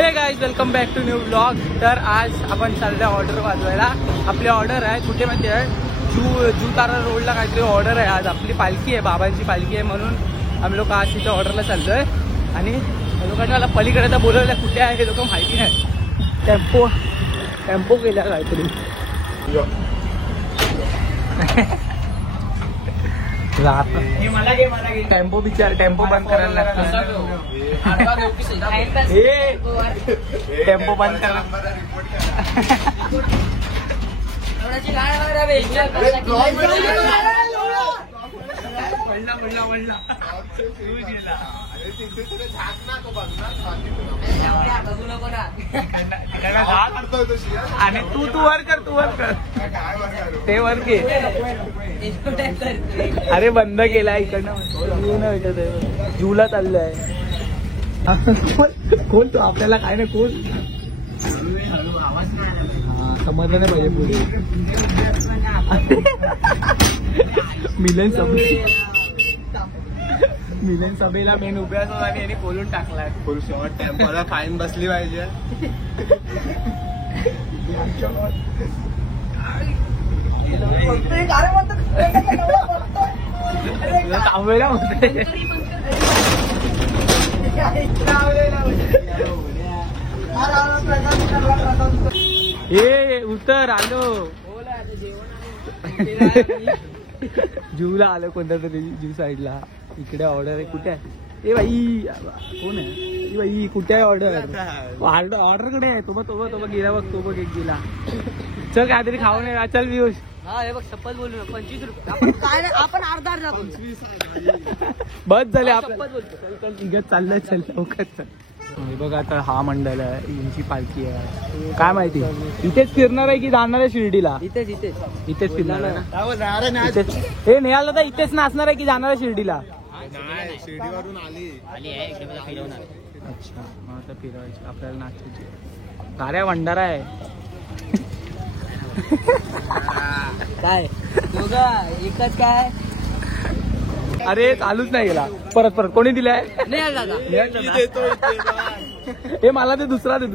हे guys welcome back to new blog. तर आज आपण चाललोय ऑर्डर वाजवायला. आपली ऑर्डर आहे कुठे माहिती आहे, जू तारा रोडला काहीतरी ऑर्डर आहे. आज आपली पालखी आहे, बाबांची पालखी आहे, म्हणून आम्ही लोक आज तिथे ऑर्डरला चाललोय. आणि लोकांनी मला पलीकडे तर बोलवलं, कुठे आहे हे लोक माहिती नाही. टेम्पो गेला काहीतरी. टेम्पो बिचार टेम्पो बंद करायला लागतो. टेम्पो बंद करायला आणि तू वर कर ते वर घे. अरे बंद केला इकडनं, जूला चाललंय. कोण तू? आपल्याला काय नाही कोण समजलं नाही पाहिजे पुढे. मिलन सभेला मेन उभे असतो आणि याने बोलून टाकलाय. फुल शॉर्ट टेम्पोला फाईन बसली पाहिजे. थांबवेला होते. ए उतर आलो. जूला आलो कोणत्या तरी जू साईडला. इकडे ऑर्डर आहे. कुठे आहे ए बाई? कोण आहे बाई? कुठे आहे ऑर्डर? ऑर्डर कडे आहे. तो बघ गेला. बघ तो बघ एक गेला. चल काहीतरी खाऊ नये. चल वियोश. हा हे बघ शपथ बोलू 25 रुपये. काय आपण अर्धा बस झाले आपलं. निघत चाललंय. चल लवकर चल. हे बघ आता हा मंडळ आहे, यांची पालखी आहे. काय माहिती इथेच फिरणार आहे की जाणार आहे शिर्डीला? इथेच फिरणार आहे ना. हे नेहाला तर इथेच नाचणार आहे की जाणार आहे शिर्डीला? शिर्डीवरून आली अच्छा आता फिरवायची आपल्याला, नाचायची. गाड्या भंडारा आहे. काय एकच काय? अरे चालूच नाही गेला. परत कोणी दिलाय? हे मला ते दुसरा दे.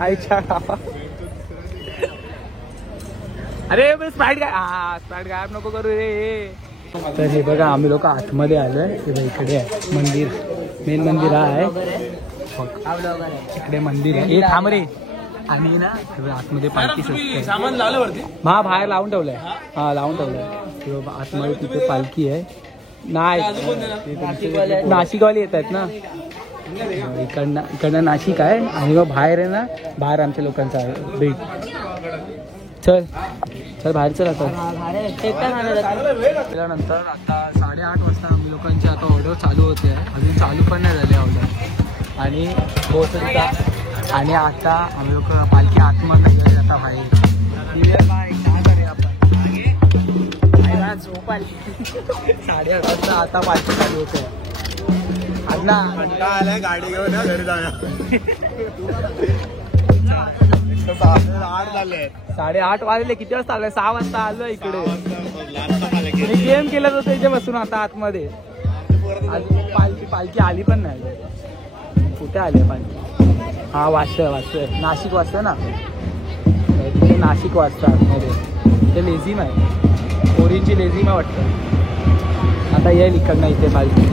आईच्या. अरे स्प्राईट गायब नको करू रे. तर हे बघा आम्ही लोक आतमध्ये आलोय. इकडे आहे मंदिर, मेन मंदिर आहे. इकडे मंदिर आहे. हे थांब रे. आणि ना आतमध्ये पालखी सजते. सामान लावलं वरती? हा बाहेर लावून ठेवलंय. हा लावून ठेवलंय. आतमध्ये तिथे पालखी आहे. नाही नाशिकवाले येत आहेत ना. इकडनं नाशिक आहे. आणि मग बाहेर आहे ना, बाहेर आमच्या लोकांचा आहे भेट. चल बाहेर चल. आता त्याच्यानंतर आता 8:30 वाजता आम्ही लोकांची आता ऑर्डर चालू होते. अजून चालू पण नाही झाली ऑर्डर. आणि पोहोचता. आणि आता आम्ही लोक पालखी आतमध्ये गेले. आता बाहेर 8:30 वाजता आता पालखी चालू होते. आता आलाय गाडी घेऊन घरी जाऊया. 8:30 वाजले. किती वाजता आलोय? 6 वाजता आलो इकडे. गेम केलं होतं त्याच्यापासून आता आतमध्ये. पालखी आली पण नाही. कुठे आली पालखी? हा वाजतोय. नाशिक वाजतोय ना तिथे. नाशिक वाजतं आतमध्ये. ते लेझिम आहे. पोरींची लेझिम आहे वाटतं. आता येईल इकडनं इथे पालखी.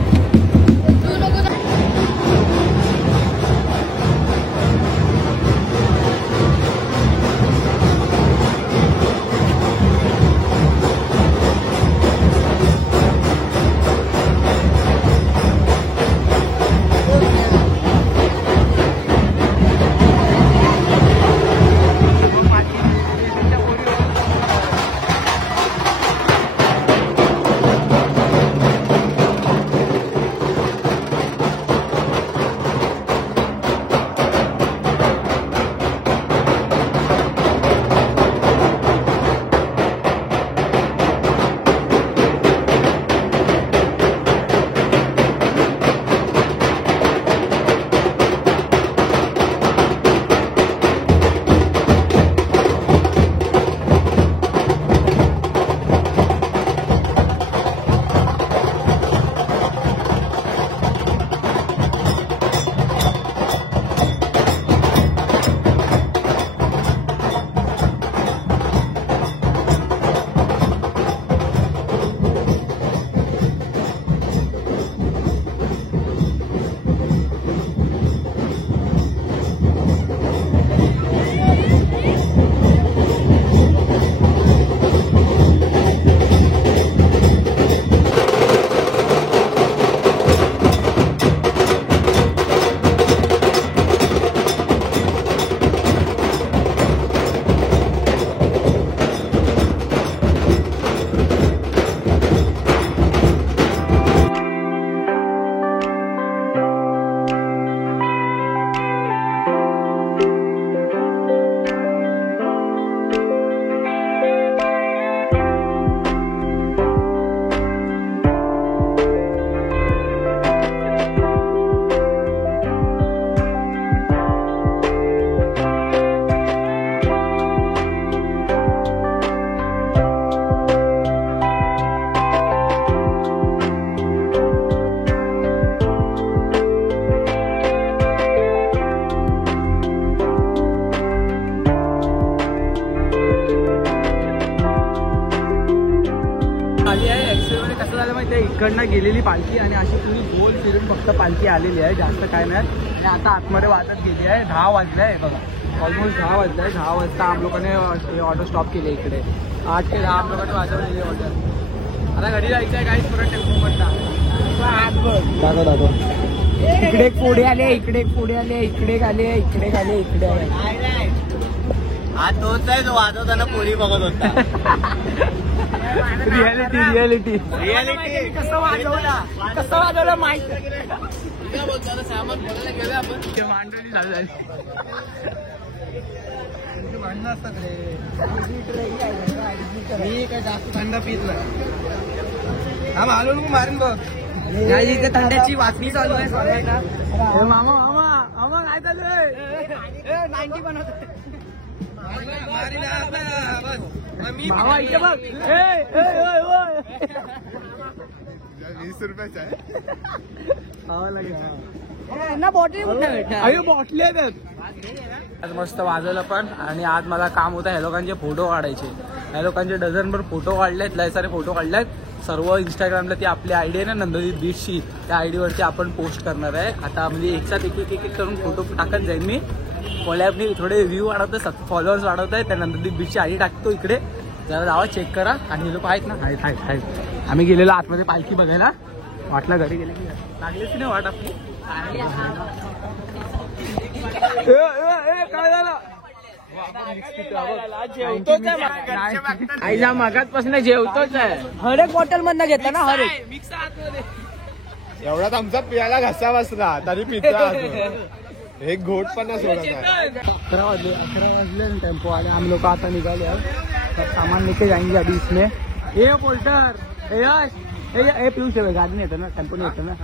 इकडनं गेलेली पालखी आणि अशी पुरी गोल फिरून फक्त पालखी आलेली आहे, जास्त काय नाही. आणि आता आतमध्ये वाजत गेली आहे. 10 वाजले आहे बघा, ऑलमोस्ट 10 वाजले आहे. 10 वाजता आम लोकांनी ऑर्डर स्टॉप केली इकडे. 8 ते 10 आम लोकांनी वाजवलेली ऑर्डर. आता घरी जायचं आहे काहीच परत टेम्पो दाखव. इकडे एक पुढे आले, इकडे एक पुढे आले, इकडे आले, इकडे आले, इकडे आले. हा तोच आहे जो वाजवताना पोरी बघत होता. रियालिटी कसं वाजवलं माहिती. मांडणी झाली. भांडणं असतात रे. मी काय जास्त थंड पित नाही. हा आलो नको मारून बघ. इथे थंड्याची वाटणी चालू आहे. मामा मामा मामा काय चालू आहे? 90 बनवत. मामा इथे बघ. 20 रुपयाचा आहे. बॉटली कुठे भेटणार? अयो बॉटली आहेत. आज मस्त वाजवलं पण. आणि आज मला काम होतं ह्या लोकांचे फोटो काढायचे. ह्या लोकांचे डझनभर फोटो काढलेत, लय सारे फोटो काढलेत. सर्व इंस्टाग्रामला ती आपली आयडी आहे ना नंददीप बीचची, त्या आयडीवरती आपण पोस्ट करणार आहे. आता म्हणजे एकसाथ एक करून फोटो टाकत जाईन मी. कोलॅबनी थोडे व्ह्यू वाढवतोय, फॉलोअर्स वाढवतोय. त्या नंददीप बीचची आयडी टाकतो इकडे, जरा जावा चेक करा. आणि हे लोक आहेत ना, आहेत. आम्ही गेलेलो आतमध्ये पालखी बघायला. वाटला घरी गेले की लागलीच नाही वाट आपली. काय झालं? आईला मागातपासून जेवतोच आहे. हर एक बॉटल मधनं घेता ना, हर एक. मिक्स आतमध्ये. एवढ्यात आमचा पियाला घसा बसला तरी पिता. एक घोट पण नाही सोडत आहे. 11 वाजले टेम्पो आले. हम लोग आता निकाले सब सामान लेके जाएंगे अभी इसमें. ये पोल्टर ए पियुष गाडी नाही येतं ना, टेम्पो नाही येतं ना.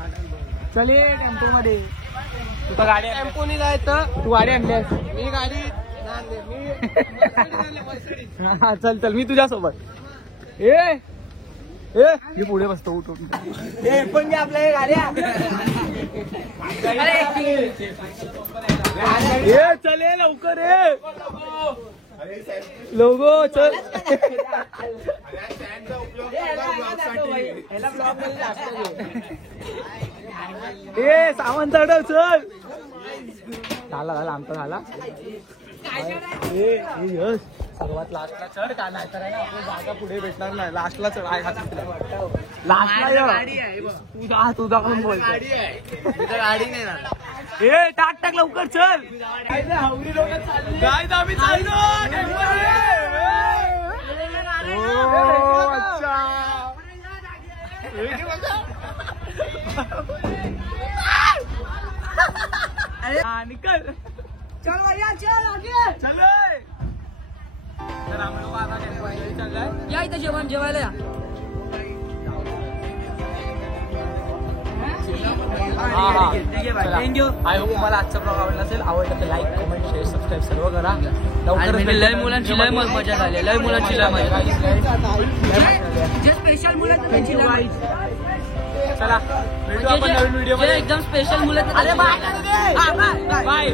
चल ये टेम्पो मध्ये. तुझा गाडी टेम्पो नाही जायचं, तू गाडी आणलीस. मी गाडी हा चल मी तुझ्यासोबत. मी पुढे बसतो. उठून पण आपल्या गाड्या चले लवकर लोगो चल. सामान चढव चल. झाला आमचा झाला. यश सर्वात लास्टला चढ. का नाही तर जागा पुढे भेटणार नाही. लास्टला चढ. लास्टला तुझा कोण बोल. गाडी नाही ना. टाक लवकर चल. काय आम्ही चाललो. निकल. चल भैया चल आगे. चलो. तर आम्ही लोक आता चाललाय. या इथं जेवण जेवायला या. थँक्यू. आय होप तुम्हाला आजचा ब्लॉग आवडला असेल. आवडलं तर लाईक कमेंट शेअर सबस्क्राईब सर्व करा. लवकर लय मुलांची लय मजा झाली. लय मुलांची लय मजा. जे स्पेशल मुलं त्यांची चला भेटू आपण नवीन व्हिडिओ मध्ये. एकदम स्पेशल मुलं. बाय.